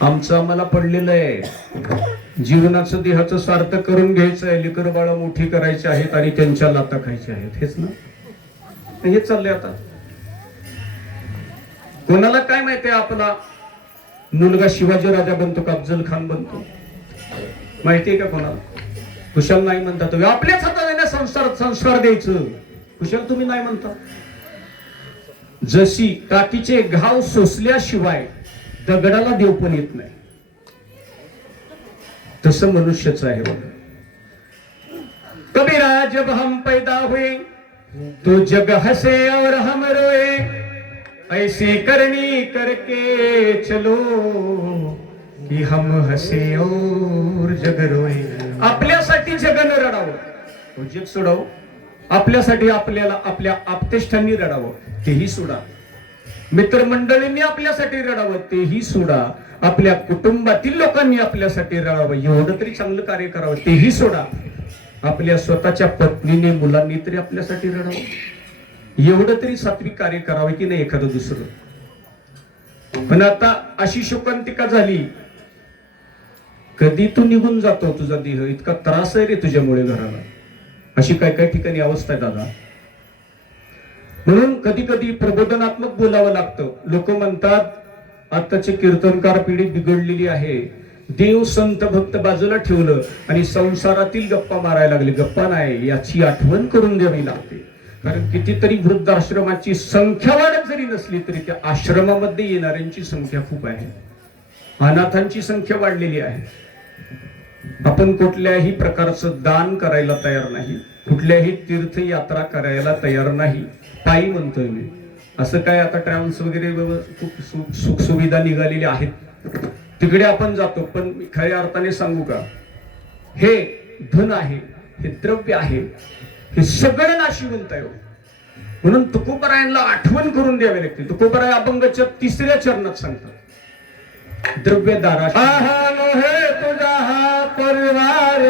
आमचं आम्हाला पडलेलं आहे. जीवनाचं देहाचं सार्थ करून घ्यायचं आहे, लेकर बाळा मोठी करायची आहेत आणि त्यांच्या लाता खायच्या आहेत. हेच ना, हेच चाललंय आता. कोणाला काय माहितीये आपला मुलगा शिवाजी राजा बनतो का अफजल खान बनतो, माहितीये का कोणाला? कुशल नाही म्हणतात. आपल्याच हाताने संस्कार द्यायचं. कुशल तुम्ही नाही म्हणता. जशी काकीचे घाव सोसल्याशिवाय दगडाला देव पण येत नाही, तसं मनुष्यच आहे बघा. कबीरा जब हम पैदा हुए तो जग हसे और हम रोए, ऐसे करनी करके चलो कि हम हसे और जग रोए. आपल्यासाठी जगानं रडावं, जग सोडावं. आपल्यासाठी आपल्याला आपल्या आपतेष्टांनी रडावं, तेही सोडा. मित्रमंडळींनी आपल्यासाठी रडावं, तेही सोडा. आपल्या कुटुंबातील लोकांनी आपल्यासाठी रडावं, एवढं तरी चांगलं कार्य करावं, तेही सोडा. आपल्या स्वतःच्या पत्नीने मुलांनी तरी आपल्यासाठी रडावं, एवढं तरी सात्विक कार्य करावं की नाही एखादं दुसरं. पण आता अशी शोकांतिका झाली, कधी तू निघून जातो, तुझा देह इतका त्रास आहे रे तुझ्यामुळे घराला. अशी काय काय ठिकाणी अवस्था आहे दादा. म्हणून कधी कधी प्रबोधनात्मक बोलावं लागतं. लोक म्हणतात आताची कीर्तनकार पिढी बिघडलेली आहे, देव संत भक्त बाजूला ठेवलं आणि संसारातील गप्पा मारायला लागले. गप्पा नाही, याची आठवण करून द्यावी लागते. कारण कितीतरी वृद्धाश्रमाची संख्या वाढत जरी नसली तरी त्या आश्रमामध्ये येणाऱ्यांची संख्या खूप आहे, अनाथांची संख्या वाढलेली आहे. आपण कुठल्याही प्रकारचं दान करायला तयार नाही, कुठल्याही तीर्थयात्रा करायला तयार नाही. पायी म्हणतोय मी, असं काय आता ट्रॅव्हल्स वगैरे खूप सुख सुविधा निघालेल्या आहेत, तिकडे आपण जातो. पण खऱ्या अर्थाने सांगू का, हे धन आहे, हे द्रव्य आहे, हे सगळं नाशिवंत आहे. म्हणून तुकोबरायांना आठवण करून द्यावी लागते. तुकोबराय अभंगाच्या 3ऱ्या चरणात सांगतात, द्रव्यदारा हे तुझा हा परिवार,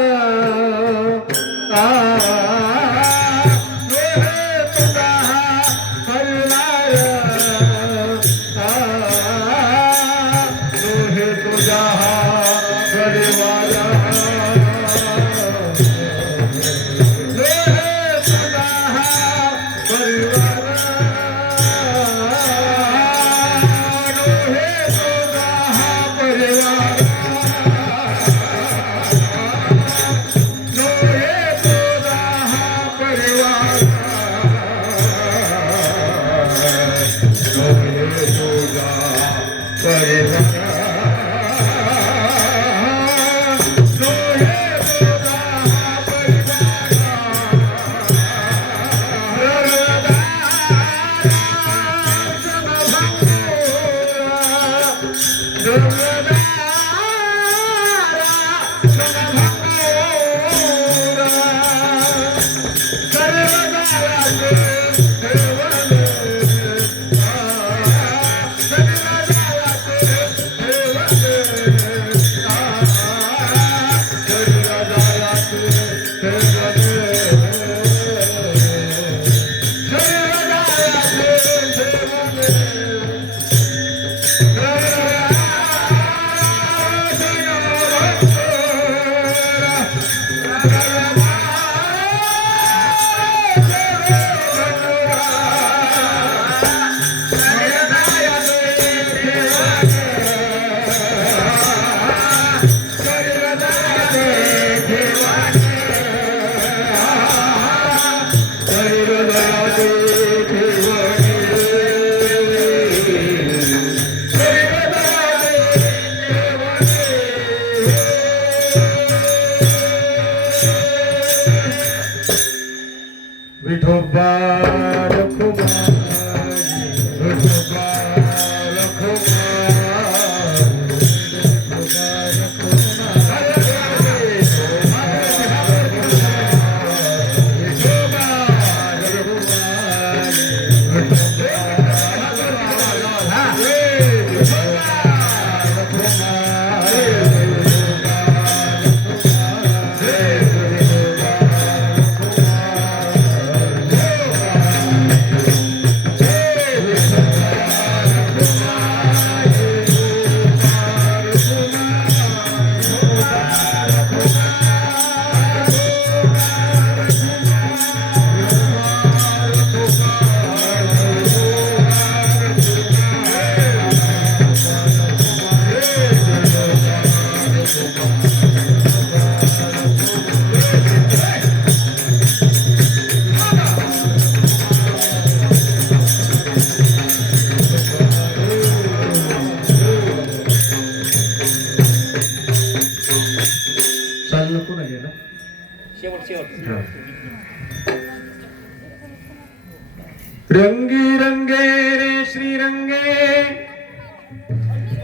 रंगी रंगे रे श्रीरंगे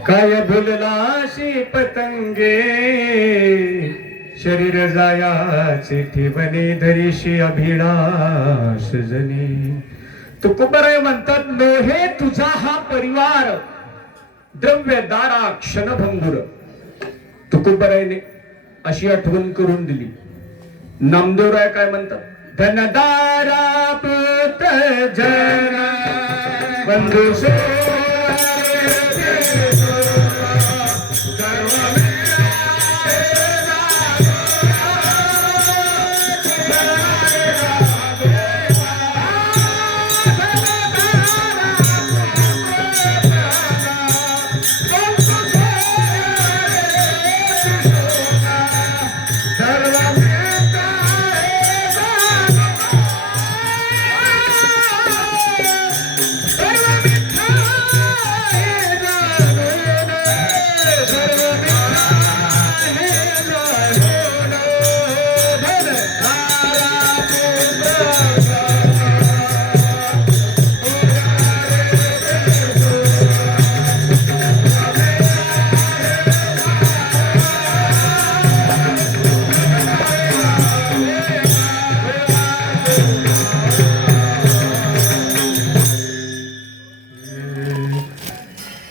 काय भुललाशी पतंगे शरीर जायाचे ठेवणे धरीशी अभिलाष जनी. तुकोबराय म्हणतात लोहे तुझा हा परिवार द्रव्यदारा क्षणभंगुर. तुकोबरायने अशी आठवण करून दिली. नामदेवराय काय म्हणतात धनदारा पुत जन बंधू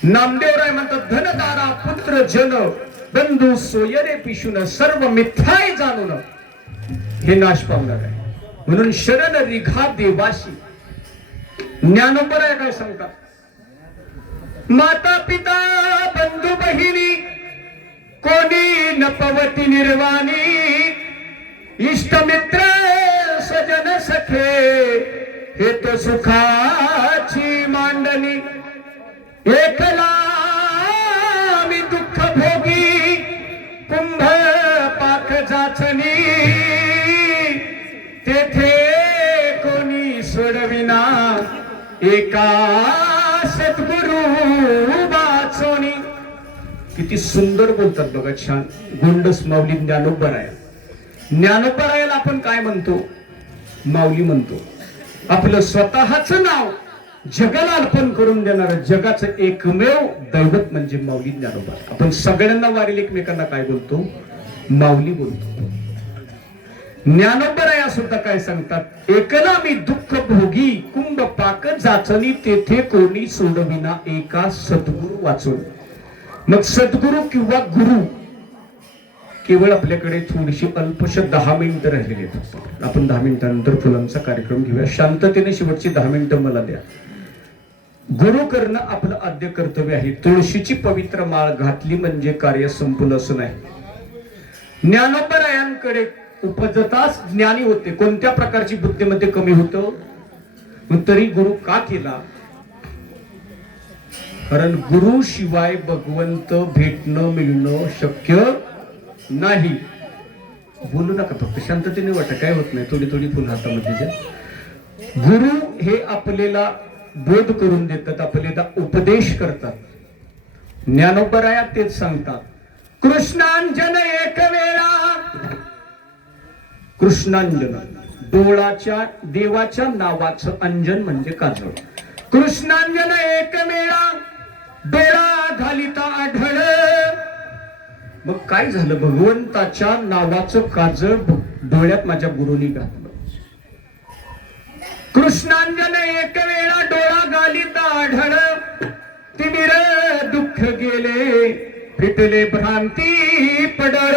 नामदेवराय म्हणतात धनदारा पुत्र जन बंधू सोयरे पिशून सर्व मिथ्याय जाणून हे नाश पावणार आहे. म्हणून शरण रिघा देवाशी. ज्ञानोबराय काय सांगतात माता पिता बंधू बहिणी कोणी न पवती निर्वाणी इष्टमित्र सजन सखे हे तो सुखाची मांडणी. एकला मी दुःख भोगी कुंभ पाक जाचनी तेथे कोणी सोडविना एका सद्गुरु वाचोनी. किती सुंदर बोलतात बघा, छान. गोंडस माऊली ज्ञानोबराय. ज्ञानोबरायला आपण काय म्हणतो? माऊली म्हणतो. आपलं स्वतःच नाव जगाला अर्पण करून देणार जगाचं एकमेव दैवत म्हणजे माऊली ज्ञानोबा. आपण सगळ्यांना वारील एकमेकांना काय बोलतो? माऊली बोलतो. ज्ञानोबराया सुद्धा काय सांगतात एकला मी दुःख भोगी कुंभ पाक जाचनी तेथे कोणी सोडविना एका सद्गुरु वाचून. मग सद्गुरु किंवा गुरु केवळ आपल्याकडे थोडीशी अल्पश 10 मिनिटं राहिलेली आहेत. आपण 10 मिनिटांनंतर फुलांचा कार्यक्रम घेऊया. शांततेने शेवटची 10 मिनिटं मला द्या. गुरु करणं आपलं आद्य कर्तव्य आहे. तुळशीची पवित्र माळ घातली म्हणजे कार्य संपलं असं नाही. ज्ञानोबरायांकडे उपजताच ज्ञानी होते. कोणत्या प्रकारची बुद्धीमध्ये कमी होतं? मग तरी गुरु का केला? कारण गुरु शिवाय भगवंत भेटणं मिळणं शक्य नाही. बोलू नका, फक्त शांततेने वाटा, काय होत नाही. थोडी थोडी फुल हातामध्ये द्या. गुरु हे आपल्याला बोध करून देतात, आपल्याला उपदेश करतात. ज्ञानोबराया तेच सांगतात. कृष्णांजन एक वेळा. कृष्णांजन डोळाच्या देवाच्या नावाचं अंजन म्हणजे काजळ. कृष्णांजन एक वेळा डोळा घालिता आढळ. मग काय झालं? भगवंताच्या नावाचं काजळ डोळ्यात माझ्या गुरुनी घातलं. कृष्णांजन एक वेळा डोळा घालिता आढळ. तिमिर दुःख गेले फिटले भ्रांती पडळ.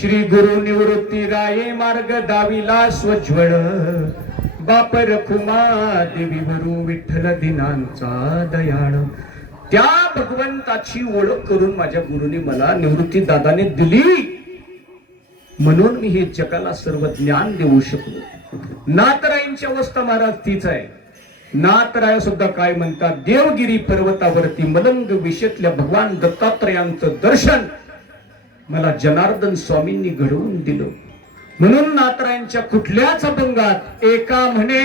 श्री गुरु निवृत्ती राये मार्ग दाविला स्वज्वळ. बाप रखुमा देवी गुरु विठ्ठल दिनांचा दयाळ. त्या भगवंताची ओळख करून माझ्या गुरुनी मला निवृत्ती दादाने दिली, म्हणून मी हे जगाला सर्व ज्ञान देऊ शकलो. नाथरायांची अवस्था महाराज तीच आहे. नाथराय सुद्धा काय म्हणतात? देवगिरी पर्वतावरती मलंग विषेतल्या भगवान दत्तात्रयांचं दर्शन मला जनार्दन स्वामींनी घडवून दिलं. म्हणून नाथरायांच्या कुठल्याच अभंगात एका म्हणे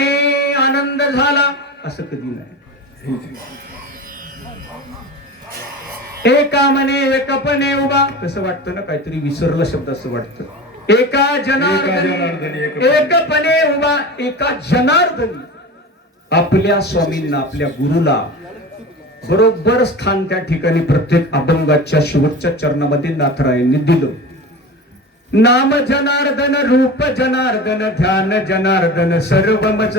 आनंद झाला असं कधी नाही. एका म्हणे एकपणे उभा. कसं वाटतं ना? काहीतरी विसरलं शब्द असं वाटतं. एका जनार्दनी एकपणे उभा एका जनार्दनी आपल्या स्वामींना आपल्या गुरुला बरोबर स्थान त्या ठिकाणी प्रत्येक अभंगाच्या शेवटच्या चरणामध्ये नाथरायांनी दिलं. नाम जनार्दन रूप जनार्दन ध्यान जनार्दन सर्व मज.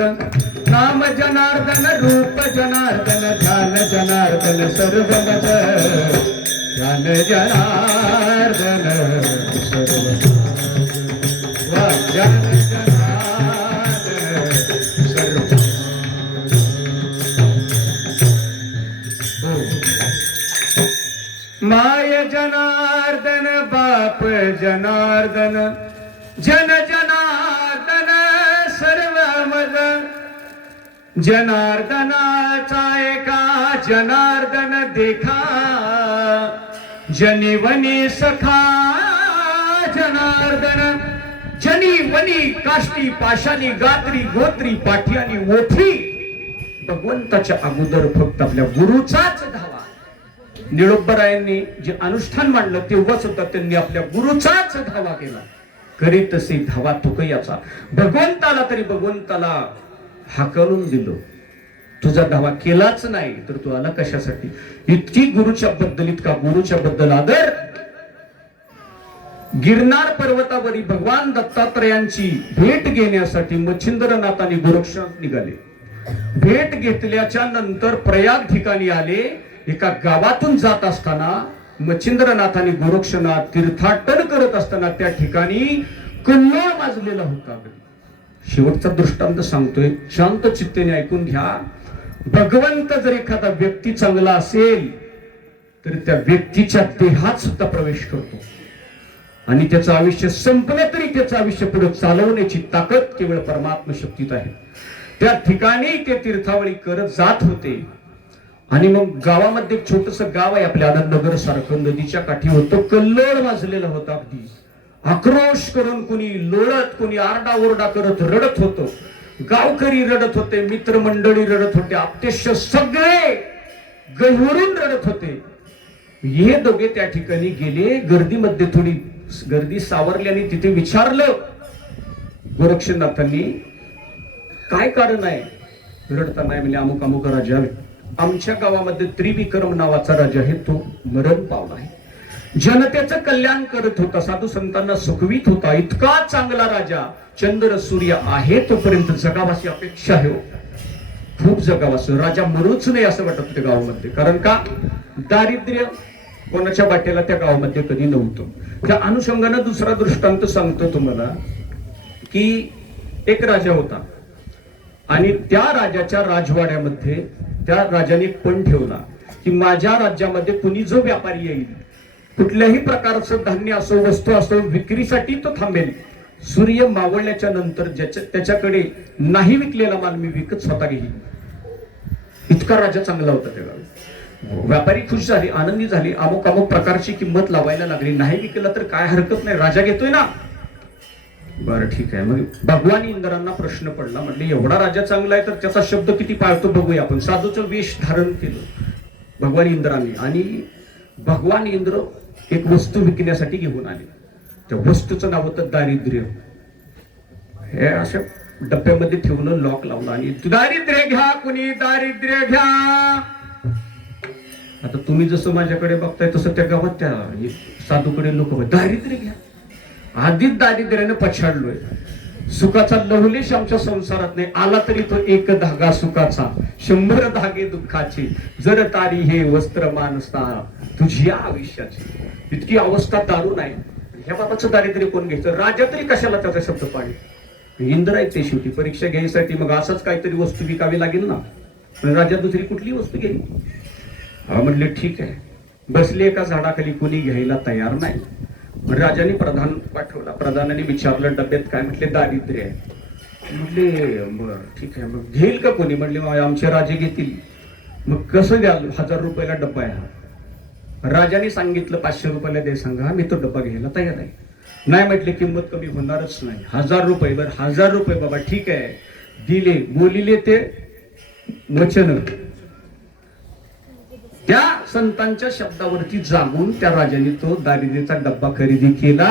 नाम जनार्दन रूप जनार्दन ध्यान जनार्दन सर्व मज. ध्यान जनार्दन सर्व ध्यान जनार्दन सर्व. माय जनार्दन बाप जनार्दन जन जनार्दन सर्व मज. जनार्दनाचा एका जनार्दन देखा जनी वनी सखा. जनार्दन जनी वनी काष्टी पाशानी गात्री गोत्री पाठी आणि ओठी. भगवंताच्या अगोदर फक्त आपल्या गुरुचाच धावा. निळोबरायांनी जे अनुष्ठान मांडलं तेव्हाच होता त्यांनी आपल्या गुरुचाच धावा केला. करीत तसे धावा तुकयाचा. भगवंताला तरी भगवंताला हाकलून दिलो. तुझा धावा केलाच नाही तर तू आला कशासाठी. इतकी गुरुच्या बद्दल इतका गुरुच्या बद्दल आदर. गिरनार पर्वतावरील भगवान दत्तात्रयांची भेट घेण्यासाठी मच्छिंद्रनाथ आणि गोरक्षनाथ निघाले. भेट घेतल्याच्या नंतर प्रयाग ठिकाणी आले. एका गावातून जात असताना मच्छिंद्रनाथ आणि गोरक्षनाथ तीर्थाटन करत असताना त्या ठिकाणी कल्लोळ माजलेला होता. शेवटचा दृष्टांत सांगतोय, शांत चित्तेने ऐकून घ्या. भगवंत जर एखादा व्यक्ती चांगला असेल तर त्या व्यक्तीच्या देहात सुद्धा प्रवेश करतो आणि त्याचं आयुष्य संपलं तरी त्याचं आयुष्य पुढे चालवण्याची ताकद केवळ परमात्मा शक्तीत आहे. त्या ठिकाणी ते तीर्थावळी करत जात होते आणि मग गावामध्ये एक छोटस गाव आहे आपल्या आनंदनगर सारखं, नदीच्या काठी होतं. कल्लोळ वाजलेला होता. अगदी आक्रोश करून कुणी लोळत कुणी आरडाओरडा करत रडत होतं. गावकरी रडत होते, मित्रमंडळी रडत होते, आप्तेष्य सगळे गहिवरून रडत होते. हे दोघे त्या ठिकाणी गेले. गर्दीमध्ये थोडी गर्दी सावरल्याने तिथे विचारलं गोरक्षनाथांनी, काय कारण आहे रडता. नाही म्हणजे अमुक अमुक राजा, आमच्या गावामध्ये त्रिविक्रम नावाचा राजा आहे, तो मरण पावला आहे. जनतेचं कल्याण करत होता, साधू संतांना सुखवीत होता. इतका चांगला राजा. चंद्र सूर्य आहे तोपर्यंत जगावाची अपेक्षा आहे. खूप जगावास. राजा मरूच नाही असं वाटत होतं गावामध्ये. कारण का दारिद्र्य कोणाच्या वाटेला त्या गावामध्ये कधी नव्हतं. त्या अनुषंगाने दुसरा दृष्टांत सांगतो तुम्हाला की एक राजा होता आणि त्या राजाच्या राजवाड्यामध्ये त्या राजाने पण ठेवला की माझ्या राज्यामध्ये कुणी जो व्यापारी येईल, कुठल्याही प्रकारचं धान्य असो वस्तू असो विक्रीसाठी तो थांबेल. सूर्य मावळल्याच्या नंतर त्याच्याकडे नाही विकलेला माल मी विकत स्वतः घेईल. इतका राजा चांगला होता त्या गावी. व्यापारी खुश झाले, आनंदी झाले. अमुक अमुक प्रकारची किंमत लावायला लागली. नाही विकला तर काय हरकत नाही, राजा घेतोय ना. बरं ठीक आहे. मग भगवान इंद्रांना प्रश्न पडला. म्हटले एवढा राजा चांगला आहे तर त्याचा शब्द किती पाळतो बघूया आपण. साधूचं वेश धारण केलं भगवान इंद्रांनी आणि भगवान इंद्र एक वस्तू विकण्यासाठी घेऊन आले. त्या वस्तूचं नाव होतं दारिद्र्य. हे अशा डब्यामध्ये ठेवलं, लॉक लावलं आणि दारिद्र्य घ्या, कुणी दारिद्र्य घ्या. आता तुम्ही जसं माझ्याकडे बघताय तसं त्या गावात त्या साधूकडे लोक दारिद्र्य घ्या. आधीच दारिद्र्याने पछाडलोय. सुखाचा लवलेश आमच्या संसारात नाही. आला तरी तो एक धागा सुखाचा, 100 धागे दुःखाचे. जर तारी हे वस्त्र मानसा तुझी आयुष्याची. इतकी अवस्था दारुण आहे. ह्या बाबाचं दारिद्र्य कोण घ्यायचं. राजा तरी कशाला त्याचा शब्द पाहिजे. इंद्र आहे ते शेवटी. परीक्षा घ्यायसाठी मग असंच काहीतरी वस्तू विकावी लागेल ना. पण राजा दुसरी कुठली वस्तू घेईल. हा म्हटले ठीक आहे. बसले एका झाडाखाली, कोणी घ्यायला तयार नाही. राजाने प्रधान पाठवला. प्रधानाने विचारलं डब्यात काय. म्हटले दारिद्र्य आहे. म्हटले बर ठीक आहे. मग घेईल का कोणी. म्हटले आमचे राजे घेतील. मग कसं द्याल. 1000 रुपयाला डब्बा आहे हा. राजाने सांगितलं 500 रुपयाला दे. सांगा मी तो डब्बा घ्यायला तयार आहे. नाही म्हटले किंमत कमी होणारच नाही. 1000 रुपये. बर 1000 रुपये बाबा ठीक आहे. दिले. बोलिले ते वचन. त्या संतांच्या शब्दावरती जागून त्या राजाने तो दारिद्र्याचा डब्बा खरेदी केला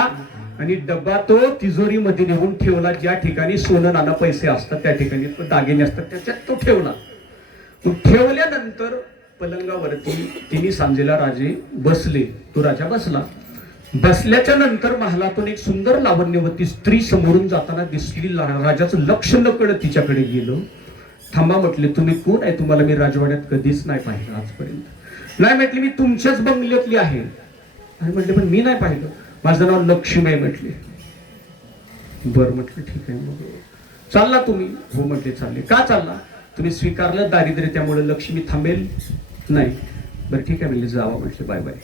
आणि डब्बा तो तिजोरीमध्ये नेऊन ठेवला. ज्या ठिकाणी सोनं नाणं पैसे असतात त्या ठिकाणी दागिने असतात त्याच्यात तो ठेवला. ठेवल्यानंतर पलंगावरती तिने सांजेला राजे बसले. तो राजा बसला. बसल्याच्या नंतर महालातून एक सुंदर लावण्यवती स्त्री समोरून जाताना दिसली. राजाचं लक्ष नकळत तिच्याकडे गेलं. थांबा म्हटले, तुम्ही कोण आहे? तुम्हाला मी राजवाड्यात कधीच नाही पाहिलं आजपर्यंत. नाही म्हटले, मी तुमच्याच बंगल्यातली आहे. आणि म्हटले, पण मी नाही पाहिलं. माझं नाव लक्ष्मी आहे म्हटले. बरं म्हटलं, ठीक आहे. मग चालला तुम्ही? हो म्हटले, चालले. का चालला? तुम्ही स्वीकारलं दारिद्र्य, त्यामुळे लक्ष्मी थांबेल नाही. बरं ठीक आहे म्हणले, जावा म्हटले, बाय बाय.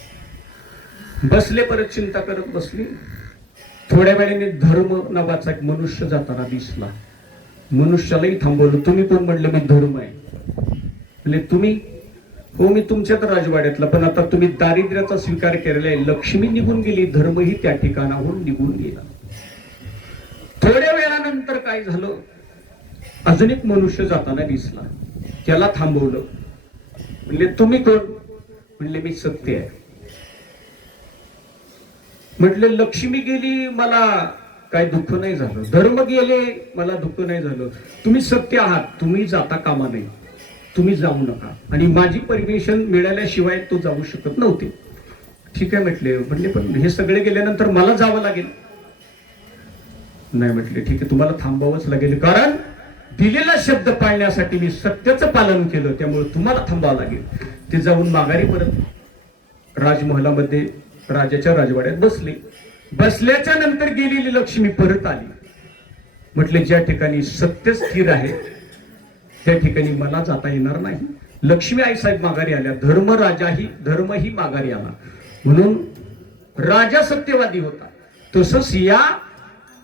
बसले. परत चिंता करत बसली. थोड्या वेळाने धर्म नावाचा एक मनुष्य जाताना दिसला. मनुष्यालाही थांबवलं. तुम्ही कोण? म्हणलं, मी धर्म आहे. म्हणजे तुम्ही? हो, मी तुमच्याच राजवाड्यातला, पण आता तुम्ही दारिद्र्याचा स्वीकार केलेला आहे. लक्ष्मी निघून गेली, धर्मही त्या ठिकाणाहून निघून गेला. थोड्या वेळानंतर काय झालं, अजून एक मनुष्य जाताना दिसला. त्याला थांबवलं. म्हणले, तुम्ही कोण? म्हणले, मी सत्य आहे. म्हटले, लक्ष्मी गेली, मला काय दुःख नाही झालं. धर्म गेले, मला दुःख नाही झालं. तुम्ही सत्य आहात, तुम्ही जाता कामा नाही, तुम्ही जाऊ नका. आणि माझी परमिशन मिळाल्याशिवाय तो जाऊ शकत नव्हते. ठीक आहे म्हटले. म्हणले, पण हे सगळे गेल्यानंतर मला जावं लागेल. नाही म्हटले, ठीक आहे, तुम्हाला थांबावंच लागेल, कारण दिलेला शब्द पाळण्यासाठी मी सत्याचं पालन केलं, त्यामुळे तुम्हाला थांबावं लागेल. ते जाऊन माघारी परत राजमहालामध्ये राजाच्या राजवाड्यात बसले. बसल्याच्या नंतर गेलेली लक्ष्मी परत आली. म्हटले, ज्या ठिकाणी सत्य स्थिर आहे त्या ठिकाणी मला जाता येणार नाही. लक्ष्मी आई साहेब माघारी आल्या. धर्मही माघारी आला. म्हणून राजा सत्यवादी होता. तसंच या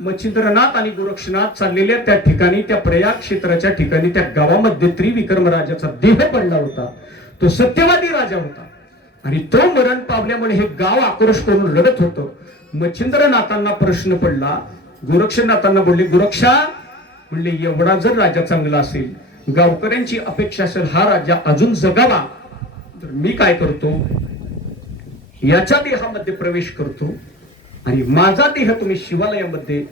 मच्छिंद्रनाथ आणि गोरक्षनाथ चाललेल्या त्या ठिकाणी, त्या प्रयाग क्षेत्राच्या ठिकाणी, त्या गावामध्ये त्रिविक्रम राजाचा देह पडला होता. तो सत्यवादी राजा होता आणि तो मरण पावल्यामुळे हे गाव आक्रोश करून लढत होतं. मच्छिंद्रनाथांना प्रश्न पडला. गोरक्षनाथांना बोलले, गोरक्षा म्हणले, एवढा जर राजा चांगला असेल, गावकऱ्यांची अपेक्षा असेल हा राजा अजून जगावा, तर मी काय करतो, याच्या देहामध्ये प्रवेश करतो आणि माझा देह तुम्ही शिवालयामध्ये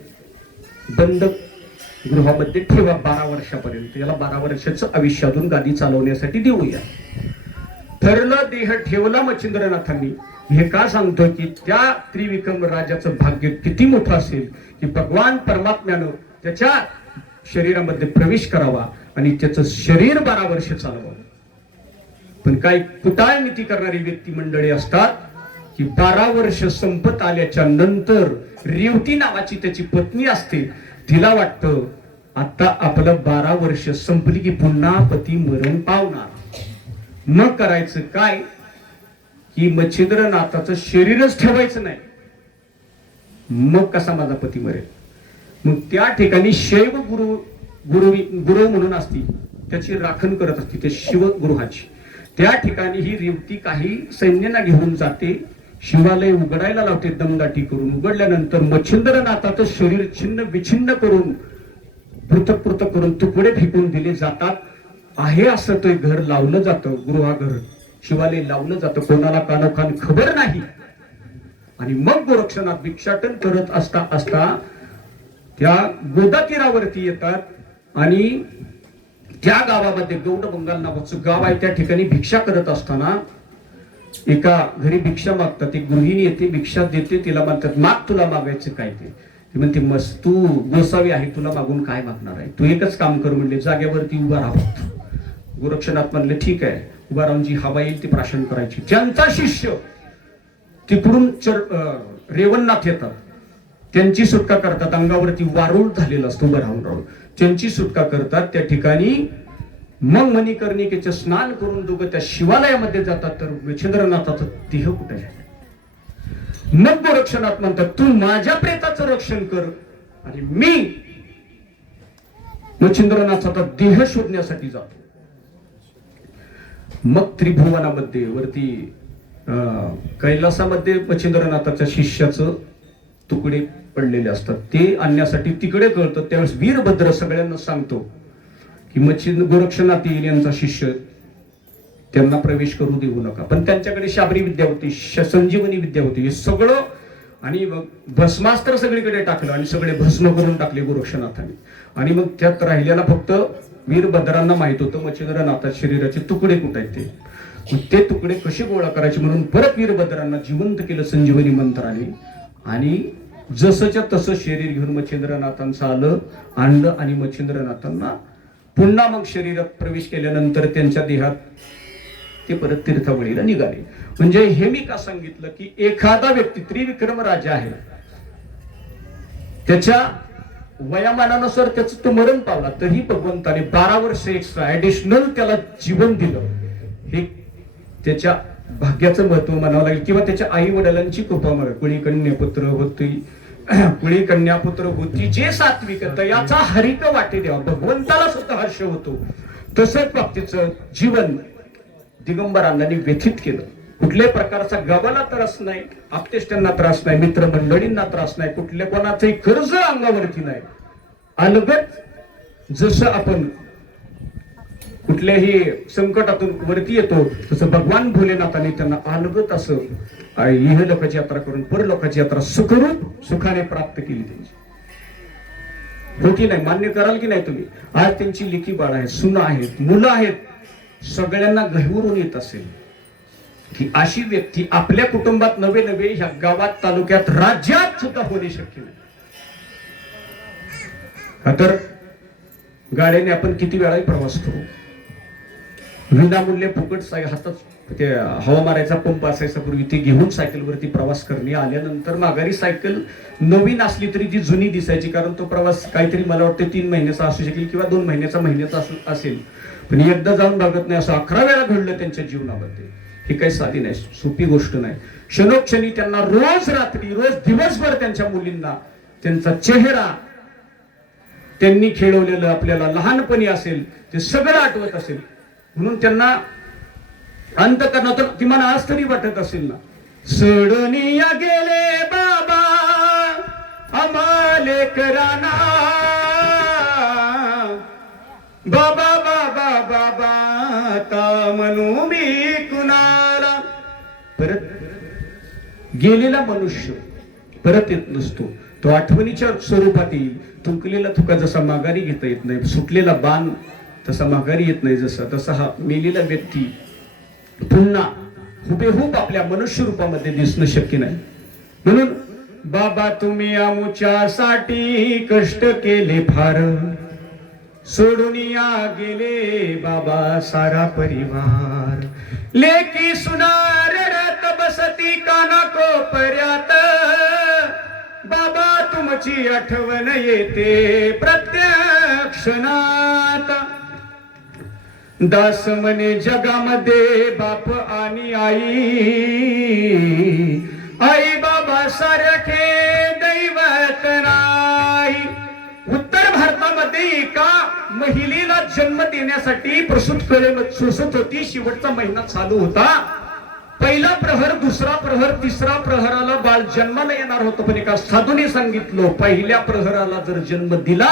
बंद गृहामध्ये ठेवा 12 वर्षापर्यंत. याला 12 वर्षाचं आयुष्यातून गादी चालवण्यासाठी देऊया. ठरलं. देह ठेवला मच्छिंद्रनाथांनी. हे का सांगतो की त्या त्रिविक्रम राजाचं भाग्य किती मोठं असेल की भगवान परमात्म्यानं त्याच्या शरीरामध्ये प्रवेश करावा आणि त्याचं शरीर 12 वर्ष चालवावं. पण काही कुटाळ नीती करणारी व्यक्ती मंडळी असतात की 12 वर्ष संपत आल्याच्या नंतर रेवती नावाची त्याची पत्नी असते, तिला वाटतं आता आपलं 12 वर्ष संपली की पुन्हा पती मरण पावणार. मग करायचं काय की मच्छिंद्रनाथाचं शरीरच ठेवायचं नाही. मग कसा माझा पती मरेल? मग त्या ठिकाणी शैव गुरु म्हणून असती, त्याची राखण करत असते ते शिवगृहाची. त्या ठिकाणी ही रेवती काही सैन्यांना घेऊन जाते, शिवालय उघडायला लावते दमदाटी करून. उघडल्यानंतर मच्छिंद्रनाथाचं शरीर छिन्न विछिन्न करून पृथक पृथक करून तुकडे फेकून दिले जातात. आहे असं ते घर लावलं जातं, गृहाघर शिवालय लावलं जातं, कोणाला कानोखान खबर नाही. आणि मग गोरक्षनाथ भिक्षाटन करत असता असता त्या गोदा तीरावरती येतात आणि त्या गावामध्ये गौड बंगाल नावाचं गाव आहे. त्या ठिकाणी भिक्षा करत असताना एका घरी भिक्षा मागतात. एक गृहिणी येते, भिक्षा देते. तिला म्हणतात, माग, तुला मागायचं काय? ते म्हणते, मस्त तू गोसावी आहे, तुला मागून काय मागणार आहे? तू एकच काम कर म्हणले, जागेवरती उभा राहा. गोरक्षनाथ म्हणले, ठीक आहे. उभा राहून जी हवा येईल ती प्राशन करायची. ज्यांचा शिष्य तिकडून रेवणनाथ येतात, त्यांची सुटका करतात. अंगावरती वारूळ झालेलं असतं उभं राहून राहून, त्यांची सुटका करतात. त्या ठिकाणी मग मणिकर्णिकेचं स्नान करून दोघं त्या शिवालयामध्ये जातात. तर मच्छिंद्रनाथाचा देह कुठे आहे? मग गोरक्षनाथ म्हणतात, तू माझ्या प्रेताचं रक्षण कर आणि मी मच्छिंद्रनाथाचा देह शोधण्यासाठी जातो. मग त्रिभुवनामध्ये वरती कैलासामध्ये मच्छिंद्रनाथाच्या शिष्याचं तुकडे पडलेले असतात, ते आणण्यासाठी तिकडे कळतं. त्यावेळेस वीरभद्र सगळ्यांना सांगतो की गोरक्षनाथ येईल यांचा शिष्य, त्यांना प्रवेश करू देऊ नका. पण त्यांच्याकडे शाबरी विद्या होती, संजीवनी विद्या होती. हे सगळं आणि मग भस्मास्त्र सगळीकडे टाकलं आणि सगळे भस्म करून टाकले गोरक्षनाथांनी. आणि मग त्यात राहिलेला फक्त वीरभद्रांना माहित होतं मच्छिंद्रनाथाच्या शरीराचे तुकडे कुठे आहेत ते तुकडे कसे गोळा करायचे म्हणून परत वीरभद्रांना जिवंत केलं संजीवनी मंत्राने. आणि जसंच्या तसं शरीर घेऊन मच्छिंद्रनाथांचं आणलं आणि मच्छिंद्रनाथांना पुन्हा मग शरीरात प्रवेश केल्यानंतर त्यांच्या देहात ते परत तीर्थावळीला निघाले. म्हणजे हे मी का सांगितलं की एखादा व्यक्ती त्रिविक्रम राजा आहे, त्याच्या वयामानानुसार त्याचं तो मरण पावला तरी भगवंताने 12 वर्ष एक्स्ट्रा ऍडिशनल त्याला जीवन दिलं. हे त्याच्या भाग्याचं महत्व म्हणावं लागेल किंवा त्याच्या आई वडिलांची कृपा म्हणा. कुळी कन्यापुत्र होती, कुळी कन्यापुत्र होती जे सात्विक याचा हरिक वाटे देवा, भगवंताला सुद्धा हर्ष होतो. तसंच बाबतीचं जीवन दिगंबरांनी व्यथित केलं. कुठल्याही प्रकारचा गावाला त्रास नाही, आपतेष्टांना त्रास नाही, मित्रमंडळींना त्रास नाही, कुठल्या कोणाचंही कर्ज अंगावरती नाही. अलगद जसं आपण कुठल्याही संकटातून वरती येतो तसं भगवान भोलेनाथाने त्यांना अलगद असं इहलोकाची यात्रा करून परलोकाची यात्रा सुखरूप सुखाने प्राप्त केली त्यांची. हो की नाही? मान्य कराल की नाही तुम्ही? आज त्यांची लेकी बाळ आहेत, सुना आहेत, मुलं आहेत. सगळ्यांना गहिवरून येत असेल की अशी व्यक्ती आपल्या कुटुंबात नवे ह्या गावात, तालुक्यात, राज्यात सुद्धा होणे शक्य नाही. तर गाड्याने आपण किती वेळाही प्रवास करू, विनामूल्य फुकट हातात ते हवा मारायचा पंप असायचा पूर्वी, ते घेऊन सायकलवरती प्रवास करणे. आल्यानंतर माघारी सायकल नवीन असली तरी ती जुनी दिसायची, कारण तो प्रवास काहीतरी मला वाटतं 3 महिन्याचा असू शकेल किंवा 2 महिन्याचा असेल. पण एकदा जाऊन बघत नाही, असं 11 वेळा घडलं त्यांच्या जीवनामध्ये. ही काही साधी नाही, सोपी गोष्ट नाही. क्षणोक्षणी त्यांना रोज रात्री रोज दिवसभर त्यांच्या मुलींना त्यांचा चेहरा, त्यांनी खेळवलेलं आपल्याला लहानपणी असेल ते सगळं आठवत असेल. म्हणून त्यांना अंतकरणातून किमान आज तरी वाटत असेल ना, सोडूनिया गेले बाबा आम्हाले कराना, बाबा बाबा बाबा ता म्हणू मी कुणाला. परत गेलेला मनुष्य परत येत नसतो, तो आठवणीच्या स्वरूपात येईल. तुंकलेला तुका जसा माघारी घेता येत नाही, सुटलेला बाण तसा माघारी येत नाही, तसा हा मेलेला व्यक्ती पुन्हा हुबेहूब आपल्या मनुष्य रूपामध्ये दिसणं शक्य नाही. म्हणून बाबा तुम्ही आमुच्यासाठी कष्ट केले फार, सोडून या गेले बाबा सारा परिवार. लेकी सुनार रडत बसती काना कोपर्यात, बाबा तुमची आठवण येते प्रत्येक क्षणात. दास म्हणे जगामध्ये बाप आणि आई, आई बाबा सारखे दैवत नाही. उत्तर भारतामध्ये एका महिलेला जन्म देण्यासाठी प्रसूत कळे सोसत होती. शेवटचा महिना चालू होता. पहिला प्रहर, दुसरा प्रहर, तिसरा प्रहराला बाळ जन्माला येणार होतं. पण एका साधूने सांगितलं, पहिल्या प्रहराला जर जन्म दिला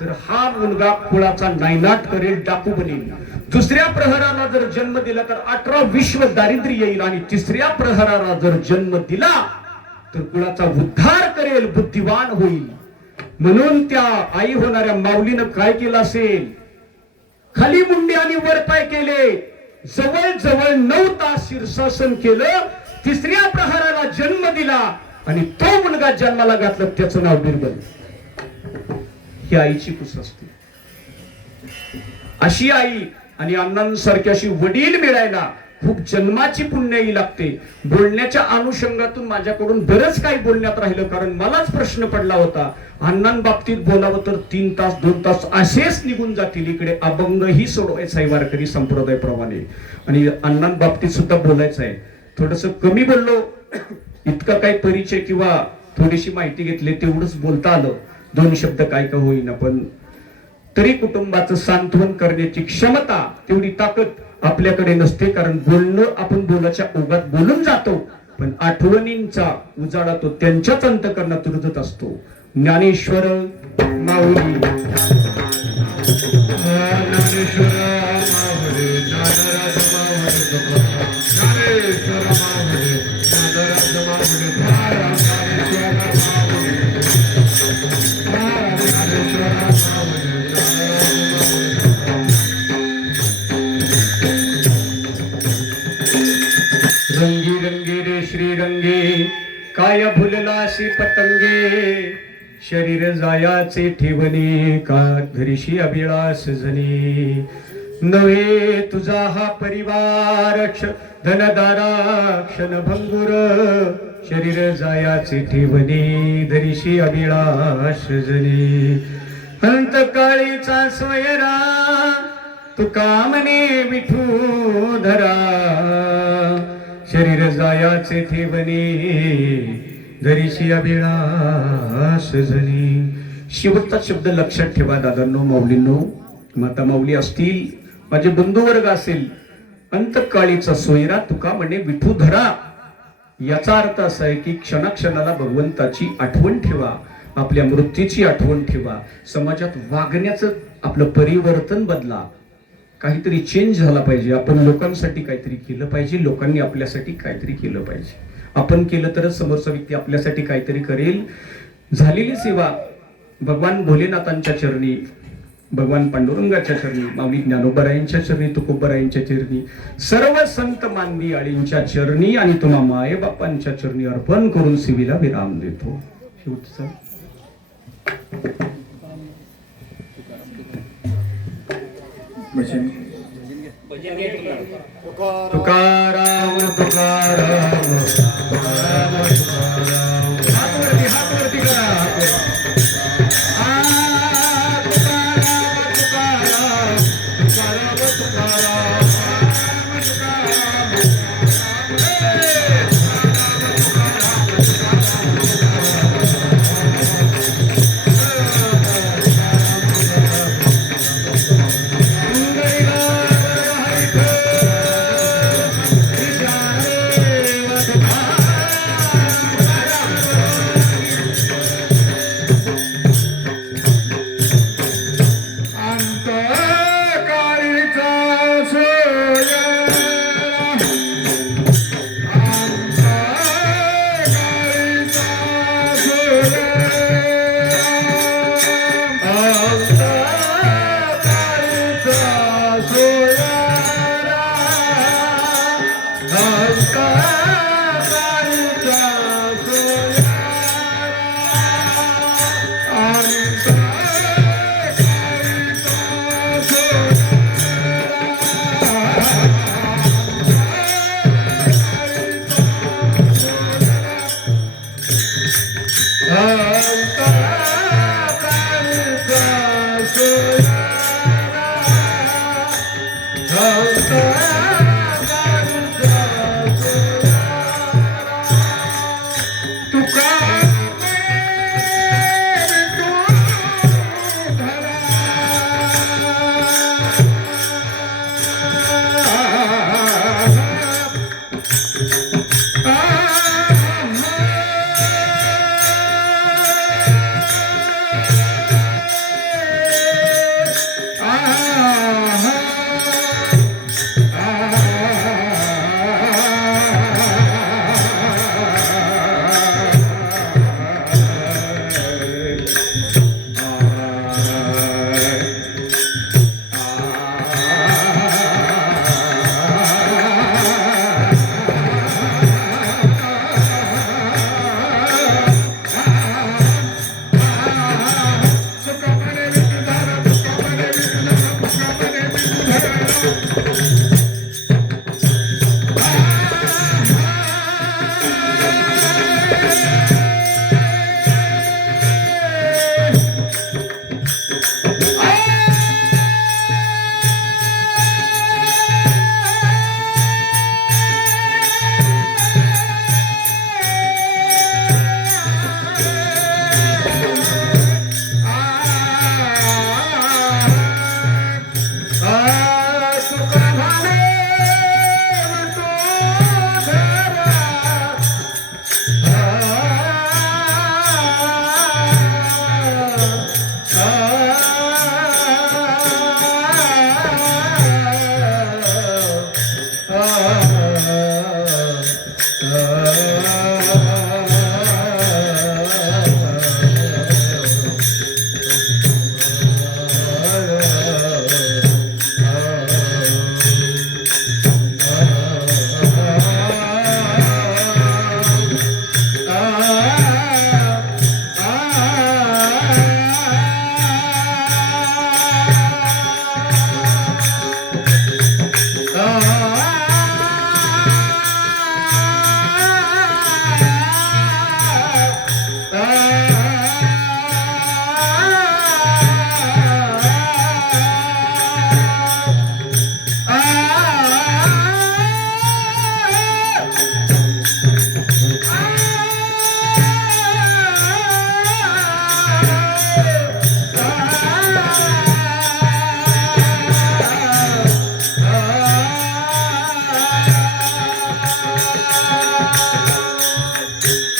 तर हा मुलगा कुळाचा नायनाट करेल, डाकू बनेल. दुसऱ्या प्रहराला जर जन्म दिला तर 18 विश्व दारिद्र्य येईल. आणि तिसऱ्या प्रहराला जर जन्म दिला तर कुळाचा उद्धार करेल, बुद्धिवान होईल. म्हणून त्या आई होणाऱ्या माऊलीनं काय केलं असेल, खाली मुंडी आणि वर पाय केले, जवळ 9 तास शीर्षासन केलं. तिसऱ्या प्रहाराला जन्म दिला आणि तो मुलगा जन्माला घातला, त्याचं नाव बिरबल. ही आईची कुस असते. अशी आई आणि अण्णांसारखी अशी वडील मिळायला खूप जन्माची पुण्याई लागते. बोलण्याच्या अनुषंगातून माझ्याकडून बरंच काही बोलण्यात राहिलं, कारण मलाच प्रश्न पडला होता. अण्णांबाबतीत बोलावं तर 3 तास 2 तास असेच निघून जातील. इकडे अभंगही सोडवायचा आहे वारकरी संप्रदायाप्रमाणे, आणि अण्णांबाबतीत सुद्धा बोलायचं आहे. थोडस कमी बोललो, इतका काही परिचय किंवा थोडीशी माहिती घेतली तेवढंच बोलता आलं. 2 शब्द काय का होईना, पण तरी कुटुंबाचं सांत्वन करण्याची क्षमता, तेवढी ताकद आपल्याकडे नसते. कारण बोलणं आपण बोलाच्या ओघात बोलून जातो, पण आठवणींचा उजाळा तो त्यांच्याच अंतःकरणात रुजत असतो. ज्ञानेश्वर माऊली, ज्ञानेश्वर माऊली, ज्ञानराज माऊली, ज्ञानेश्वर माऊली, ज्ञानराज माऊली, काय भुललासी पतंगे शरीर जायाचे ठेवणे का धरीशी अभिलाष जनी नव्हे तुझा हा परिवार धनदारा क्षणभंगुर शरीर जायाचे ठेवणे धरीशी अभिलाष जनी अंतकाळीचा स्वयरा तुका म्हणे विठू धरा शरीर जायाचे ठेवणे धरीशी अभिलाष जनी. शेवटचा शब्द लक्षात ठेवा दादांनो, माऊलींनो, माता माऊली असतील, माझे बंधू वर्ग असेल. अंतकाळीचा सोयरा तुका म्हणे विठू धरा. याचा अर्थ असा आहे की क्षणाक्षणाला भगवंताची आठवण ठेवा, आपल्या मृत्यूची आठवण ठेवा, समाजात वागण्याचं आपलं परिवर्तन बदला. काहीतरी चेंज झाला पाहिजे. आपण लोकांसाठी काहीतरी केलं पाहिजे, लोकांनी आपल्यासाठी काहीतरी केलं पाहिजे. आपण केलं तरच समोरचा व्यक्ती आपल्यासाठी काहीतरी करेल. झालेली सेवा भगवान भोलेनाथांच्या चरणी, भगवान पांडुरंगाच्या चरणी, माऊली ज्ञानोबरायांच्या चरणी, तुकोबरायांच्या चरणी, सर्व संत मानवी आळींच्या चरणी आणि तुम्हा माये बापांच्या चरणी अर्पण करून सेवेला विराम देतो. शेवटचा तुकाराम तुकाराम तुकाराम तुकाराम. हात वरती करा.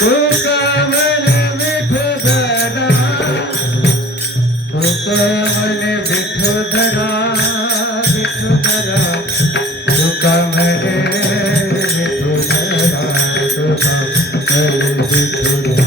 तुका म्हणे विठुधरा, तुका म्हणे विठुधरा, विठुधरा, तुका म्हणे विठुधरा, तुका म्हणे विठुधरा.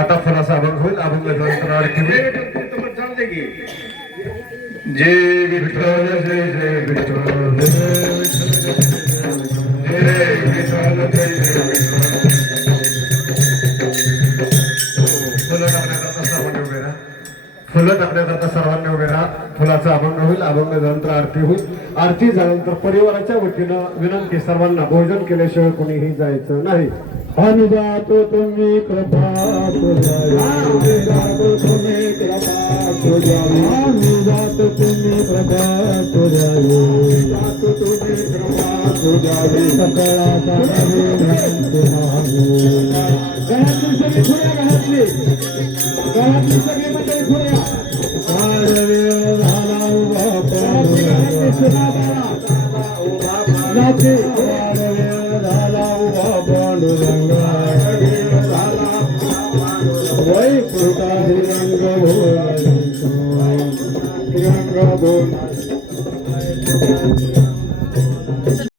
आता फुलाचा अभंग होईल. अभंग जय विठ्ठल जय जय विठ्ठल जय विठ्ठल जय जय विठ्ठल. फुलं टाकण्याकरता सर्वांनी उभे राहा. फुलं टाकण्याकरता सर्वांनी उभे राहा. फुलाचा अभंग होईल. अभंग झाल्यानंतर आरती होईल. आरती झाल्यानंतर परिवाराच्या वतीनं विनंती, सर्वांना भोजन केल्याशिवाय कोणीही जायचं नाही. आम्ही जातो तुम्ही कृपा तुझ्यावी, आम्ही जातो तुम्ही कृपा तुझ्यावी, आम्ही जातो तुम्ही कृपा तुझ्यावी, जातो तुम्ही कृपा तुझ्यावी. सकळाचा नवी घरातली सगळी